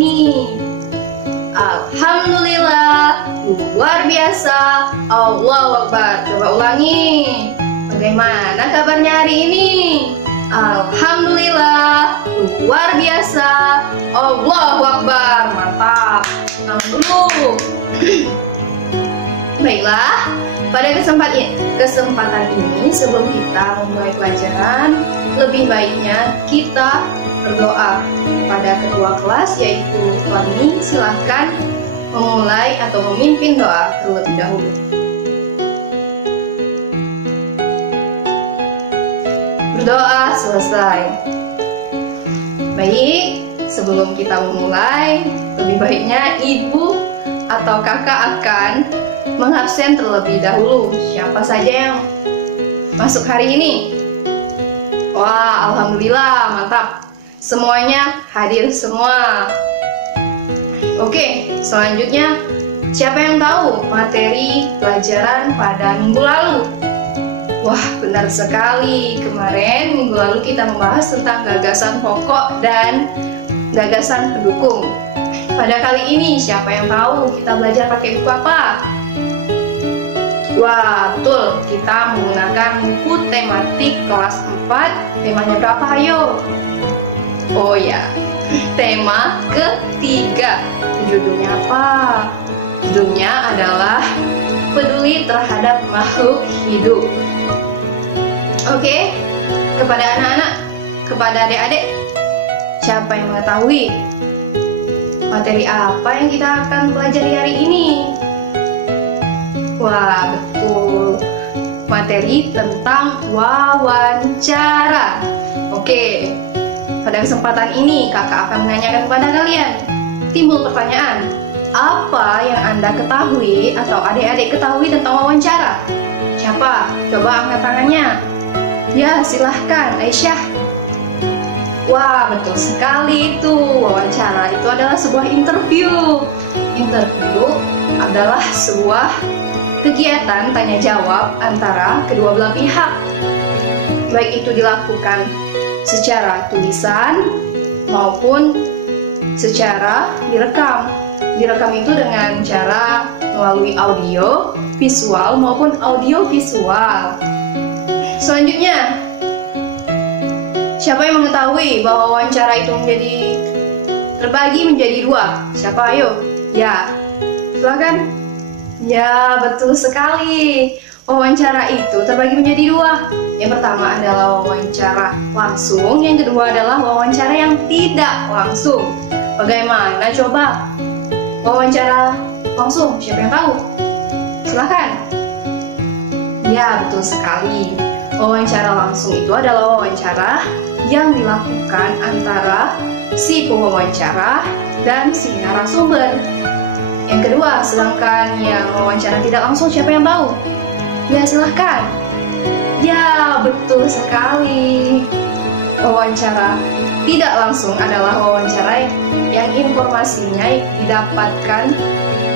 ini. Alhamdulillah, luar biasa, Allahu Akbar. Coba ulangi. Bagaimana kabarnya hari ini? Alhamdulillah, luar biasa, Allahu Akbar. Mantap. Ulang dulu. Baiklah, pada kesempatan ini sebelum kita memulai pelajaran, lebih baiknya kita berdoa pada ketua kelas, yaitu Tuani. Silahkan memulai atau memimpin doa terlebih dahulu. Berdoa selesai. Baik, sebelum kita memulai, lebih baiknya ibu atau kakak akan mengabsen terlebih dahulu. Siapa saja yang masuk hari ini? Wah, alhamdulillah, mantap. Semuanya hadir semua. Oke, selanjutnya siapa yang tahu materi pelajaran pada minggu lalu? Wah, benar sekali. Kemarin minggu lalu kita membahas tentang gagasan pokok dan gagasan pendukung. Pada kali ini siapa yang tahu kita belajar pakai buku apa? Wah, betul. Kita menggunakan buku tematik kelas 4. Temanya berapa, ayo? Oh ya, tema ketiga. Judulnya apa? Judulnya adalah peduli terhadap makhluk hidup. Oke, kepada anak-anak, kepada adik-adik, siapa yang mengetahui materi apa yang kita akan pelajari hari ini? Wah, betul. Materi tentang wawancara. Oke. Pada kesempatan ini, kakak akan menanyakan kepada kalian. Timbul pertanyaan, apa yang Anda ketahui atau adik-adik ketahui tentang wawancara? Siapa? Coba angkat tangannya. Ya, silahkan, Aisyah. Wah, betul sekali itu. Wawancara itu adalah sebuah interview. Interview adalah sebuah kegiatan tanya jawab antara kedua belah pihak. Baik itu dilakukan secara tulisan maupun secara direkam. Direkam itu dengan cara melalui audio, visual maupun audio visual. Selanjutnya, siapa yang mengetahui bahwa wawancara itu terbagi menjadi dua? Siapa, ayo? Ya, silakan. Ya, betul sekali. Wawancara itu terbagi menjadi dua. Yang pertama adalah wawancara langsung, yang kedua adalah wawancara yang tidak langsung. Bagaimana coba wawancara langsung? Siapa yang tahu? Silakan. Ya, betul sekali. Wawancara langsung itu adalah wawancara yang dilakukan antara si pewawancara dan si narasumber. Yang kedua, sedangkan yang wawancara tidak langsung, siapa yang tahu? Ya, silahkan. Ya, betul sekali. Wawancara tidak langsung adalah wawancara yang informasinya didapatkan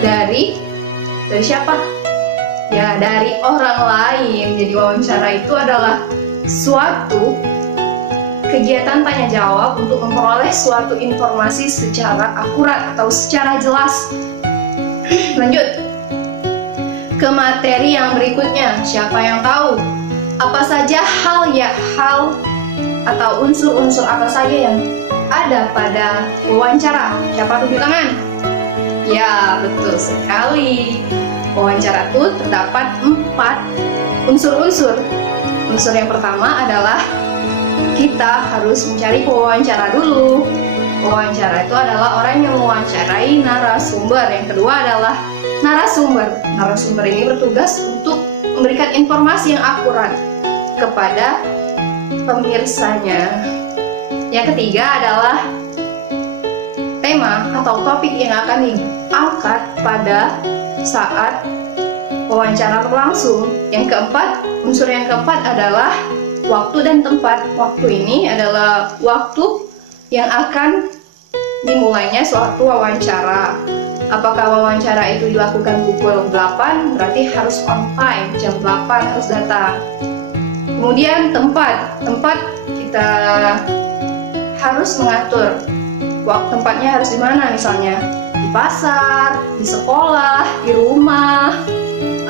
dari siapa? Ya, dari orang lain. Jadi wawancara itu adalah suatu kegiatan tanya jawab untuk memperoleh suatu informasi secara akurat atau secara jelas. Lanjut ke materi yang berikutnya. Siapa yang tahu apa saja hal atau unsur-unsur apa saja yang ada pada wawancara? Siapa tunjuk tangan? Ya, betul sekali. Wawancara itu terdapat 4 unsur-unsur. Unsur yang pertama adalah kita harus mencari pewawancara dulu. Pewawancara itu adalah orang yang mewawancarai narasumber. Yang kedua adalah narasumber. Narasumber ini bertugas untuk memberikan informasi yang akurat kepada pemirsanya. Yang ketiga adalah tema atau topik yang akan diangkat pada saat wawancara berlangsung. Yang keempat, unsur yang keempat adalah waktu dan tempat. Waktu ini adalah waktu yang akan dimulainya suatu wawancara. Apakah wawancara itu dilakukan pukul 8, berarti harus on time, jam 8 harus datang. Kemudian tempat kita harus mengatur Tempatnya harus di mana misalnya? Di pasar, di sekolah, di rumah,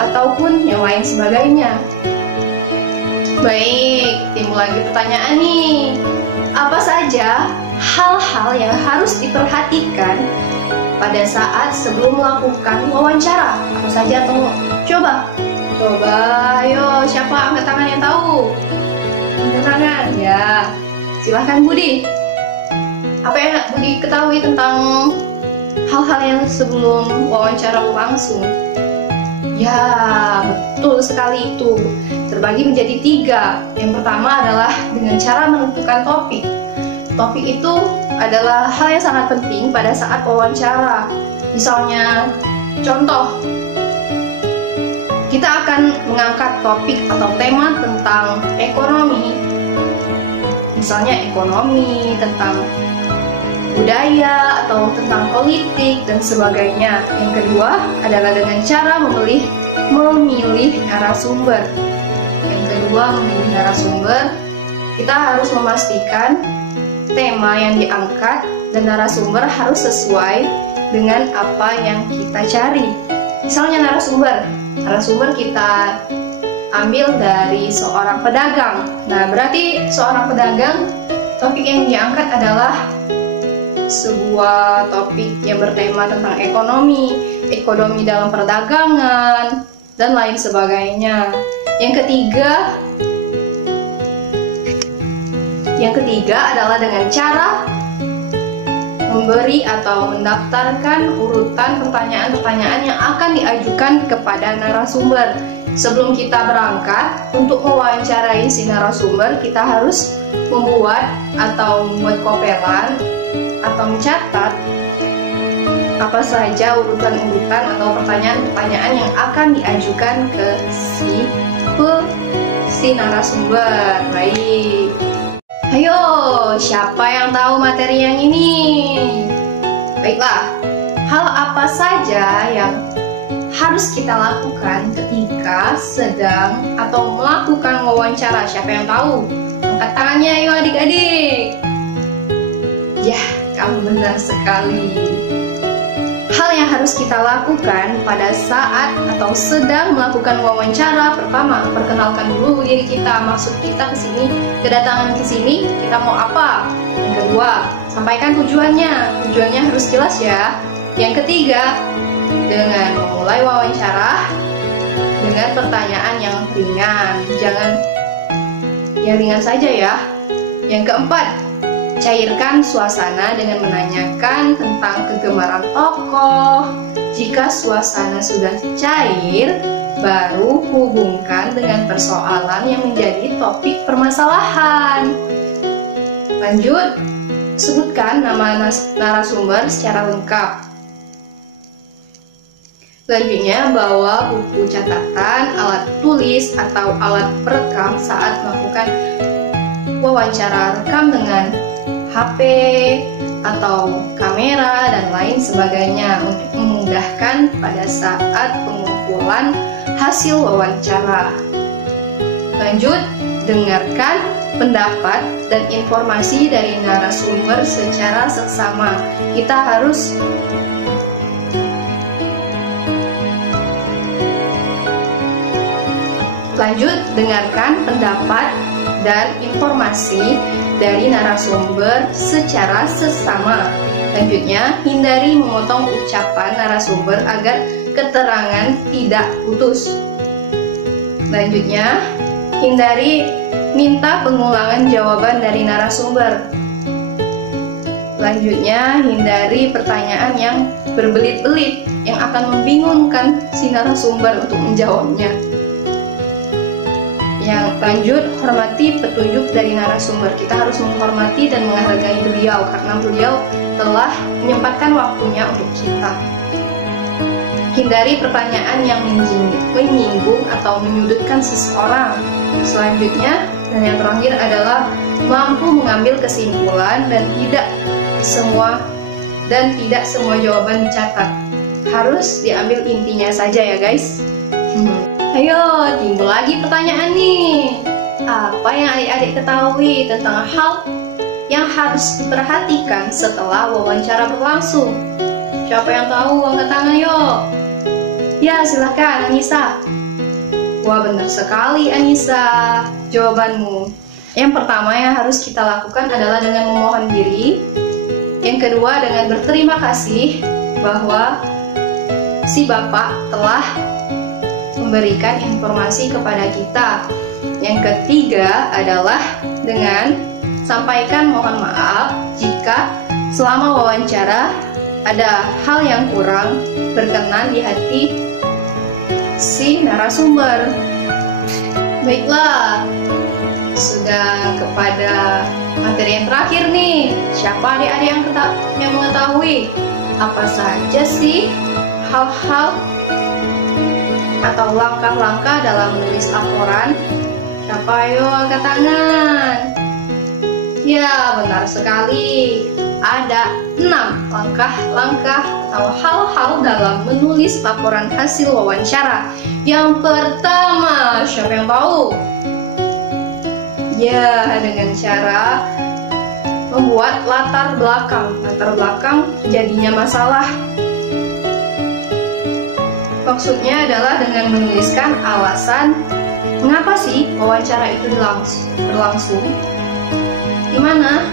ataupun yang lain sebagainya. Baik, timbul lagi pertanyaan nih. Apa saja hal-hal yang harus diperhatikan pada saat sebelum melakukan wawancara? Apa saja atau coba, ayo siapa angkat tangan yang tahu? Angkat tangan, ya. Silahkan Budi. Apa yang Budi ketahui tentang hal-hal yang sebelum wawancara berlangsung? Ya, betul sekali itu. Terbagi menjadi 3. Yang pertama adalah dengan cara menentukan topik. Topik itu adalah hal yang sangat penting pada saat wawancara. Misalnya, contoh, kita akan mengangkat topik atau tema tentang ekonomi. Misalnya ekonomi, tentang budaya, atau tentang politik, dan sebagainya. Yang kedua adalah dengan cara memilih narasumber. Yang kedua, memilih narasumber, kita harus memastikan tema yang diangkat dan narasumber harus sesuai dengan apa yang kita cari. Misalnya narasumber kita ambil dari seorang pedagang. Nah, berarti seorang pedagang, topik yang diangkat adalah sebuah topik yang bertema tentang ekonomi dalam perdagangan, dan lain sebagainya. Yang ketiga adalah dengan cara memberi atau mendaftarkan urutan pertanyaan-pertanyaan yang akan diajukan kepada narasumber. Sebelum kita berangkat untuk mewawancarai si narasumber, kita harus membuat kopelan atau mencatat apa saja urutan-urutan atau pertanyaan-pertanyaan yang akan diajukan ke si narasumber. Baik. Ayo, siapa yang tahu materi yang ini? Baiklah, hal apa saja yang harus kita lakukan ketika sedang atau melakukan wawancara? Siapa yang tahu? Angkat tangannya, ayo adik-adik. Ya, kamu benar sekali. Hal yang harus kita lakukan pada saat atau sedang melakukan wawancara, pertama, perkenalkan dulu diri kita, maksud kita ke sini, kedatangan ke sini, kita mau apa? Yang kedua, sampaikan tujuannya. Tujuannya harus jelas ya. Yang ketiga, dengan memulai wawancara dengan pertanyaan yang ringan. Jangan yang ringan saja ya. Yang keempat, cairkan suasana dengan menanyakan tentang kegemaran tokoh. Jika suasana sudah cair, baru hubungkan dengan persoalan yang menjadi topik permasalahan. Lanjut, sebutkan nama narasumber secara lengkap. Selanjutnya, bawa buku catatan, alat tulis, atau alat perekam saat melakukan wawancara. Rekam dengan HP atau kamera dan lain sebagainya untuk memudahkan pada saat pengumpulan hasil wawancara. Lanjut, dengarkan pendapat dan informasi dari narasumber secara seksama. Kita harus dengarkan pendapat dan informasi dari narasumber secara sesama. Lanjutnya, hindari memotong ucapan narasumber agar keterangan tidak putus. Lanjutnya, hindari minta pengulangan jawaban dari narasumber. Lanjutnya, hindari pertanyaan yang berbelit-belit yang akan membingungkan si narasumber untuk menjawabnya. Yang lanjut, hormati petunjuk dari narasumber. Kita harus menghormati dan menghargai beliau karena beliau telah menyempatkan waktunya untuk kita. Hindari pertanyaan yang menyinggung atau menyudutkan seseorang. Selanjutnya, dan yang terakhir adalah mampu mengambil kesimpulan dan tidak semua jawaban dicatat. Harus diambil intinya saja ya guys. Ayo, timbul lagi pertanyaan nih. Apa yang adik-adik ketahui tentang hal yang harus diperhatikan setelah wawancara berlangsung? Siapa yang tahu? Angkat tangan yuk. Ya, silakan Anissa. Wah, benar sekali Anissa jawabanmu. Yang pertama yang harus kita lakukan adalah dengan memohon diri. Yang kedua dengan berterima kasih bahwa si Bapak telah memberikan informasi kepada kita. Yang ketiga adalah dengan sampaikan mohon maaf jika selama wawancara ada hal yang kurang berkenan di hati si narasumber. Baiklah, sudah kepada materi yang terakhir nih. Siapa adik-adik yang mengetahui apa saja sih hal-hal atau langkah-langkah dalam menulis laporan? Siapa? Ayo angkat tangan. Ya, benar sekali. Ada 6 langkah-langkah atau hal-hal dalam menulis laporan hasil wawancara. Yang pertama, siapa yang tahu? Ya, dengan cara membuat latar belakang terjadinya masalah. Maksudnya adalah dengan menuliskan alasan mengapa sih wawancara itu berlangsung, di mana,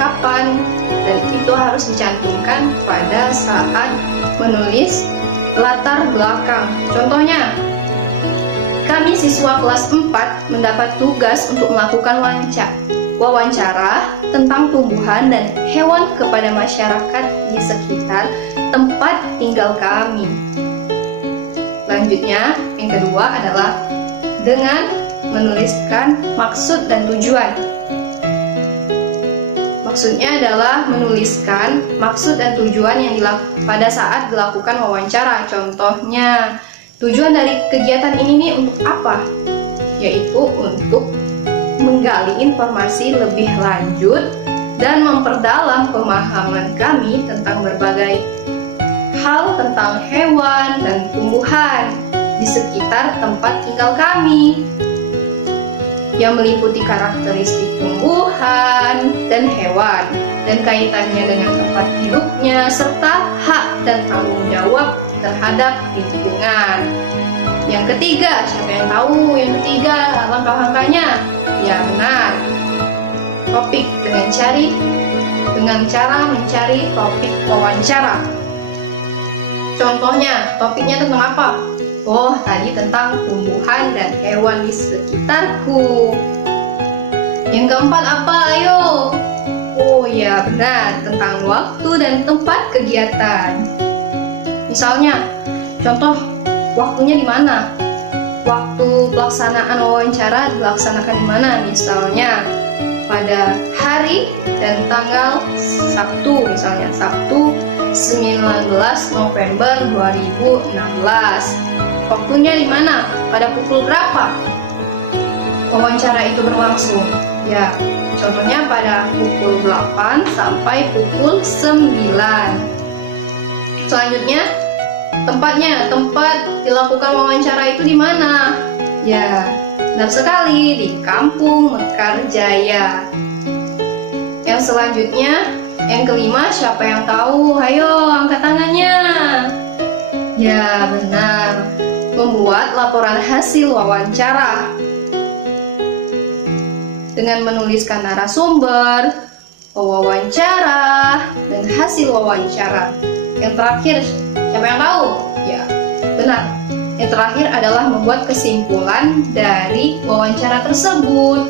kapan, dan itu harus dicantumkan pada saat menulis latar belakang. Contohnya, kami siswa kelas 4 mendapat tugas untuk melakukan wawancara tentang tumbuhan dan hewan kepada masyarakat di sekitar tempat tinggal kami. Selanjutnya, yang kedua adalah dengan menuliskan maksud dan tujuan. Maksudnya adalah menuliskan maksud dan tujuan yang pada saat dilakukan wawancara. Contohnya, tujuan dari kegiatan ini nih untuk apa? Yaitu untuk menggali informasi lebih lanjut dan memperdalam pemahaman kami tentang berbagai hal tentang hewan dan tumbuhan di sekitar tempat tinggal kami, yang meliputi karakteristik tumbuhan dan hewan dan kaitannya dengan tempat hidupnya serta hak dan tanggung jawab terhadap lingkungan. Yang ketiga, siapa yang tahu yang ketiga langkah-langkahnya? Ya, benar. Topik dengan cara mencari topik wawancara. Contohnya, topiknya tentang apa? Oh, tadi tentang tumbuhan dan hewan di sekitarku. Yang keempat apa? Ayo. Oh ya, benar, tentang waktu dan tempat kegiatan. Misalnya, contoh waktunya di mana? Waktu pelaksanaan wawancara dilaksanakan di mana? Misalnya pada hari dan tanggal Sabtu, misalnya Sabtu 19 November 2016. Waktunya di mana? Pada pukul berapa wawancara itu berlangsung? Ya, contohnya pada pukul 8 sampai pukul 9. Selanjutnya, tempat dilakukan wawancara itu di mana? Ya, benar sekali, di Kampung Mekarjaya. Yang selanjutnya, yang kelima, siapa yang tahu? Ayo, angkat tangannya. Ya, benar. Membuat laporan hasil wawancara dengan menuliskan narasumber, wawancara, dan hasil wawancara. Yang terakhir, siapa yang tahu? Ya, benar. Yang terakhir adalah membuat kesimpulan dari wawancara tersebut.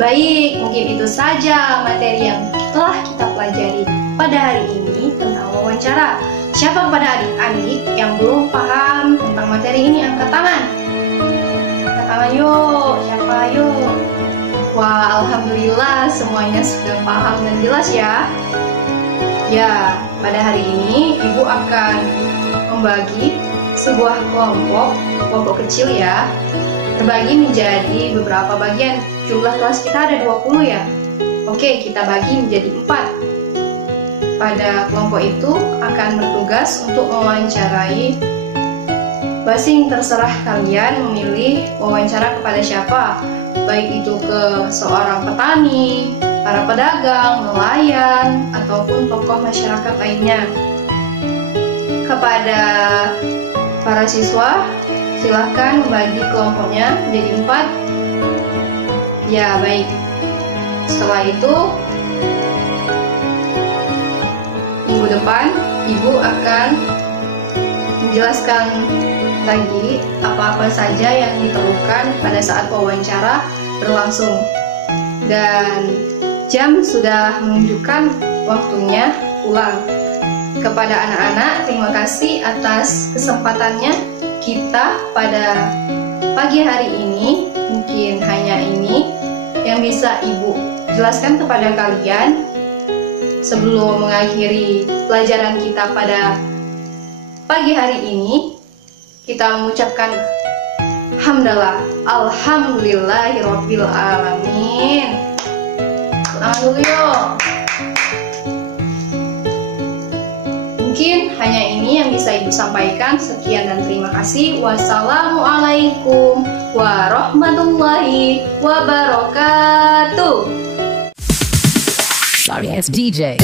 Baik, mungkin itu saja materi yang telah kita pelajari pada hari ini tentang wawancara. Siapa kepada adik-adik yang belum paham tentang materi ini, angkat tangan. Angkat tangan yuk, siapa yuk? Wah, alhamdulillah semuanya sudah paham dan jelas ya. Ya, pada hari ini Ibu akan membagi sebuah kelompok kecil ya, terbagi menjadi beberapa bagian. Jumlah kelas kita ada 20 ya. Oke, kita bagi menjadi 4. Pada kelompok itu akan bertugas untuk mewawancarai. Masing terserah kalian memilih wawancara kepada siapa, baik itu ke seorang petani para pedagang, nelayan, ataupun tokoh masyarakat lainnya. Kepada para siswa, silahkan membagi kelompoknya menjadi 4. Ya, baik. Setelah itu, minggu depan, Ibu akan menjelaskan lagi apa-apa saja yang diperlukan pada saat wawancara berlangsung. Dan jam sudah menunjukkan waktunya pulang. Kepada anak-anak, terima kasih atas kesempatannya kita pada pagi hari ini. Mungkin hanya ini yang bisa Ibu jelaskan kepada kalian sebelum mengakhiri pelajaran kita pada pagi hari ini. Kita mengucapkan hamdalah, alhamdulillahirabbil alamin. Tangan dulu yuk. Mungkin hanya ini yang bisa Ibu sampaikan. Sekian dan terima kasih. Wassalamualaikum warahmatullahi wabarakatuh. Sorry, it's DJ.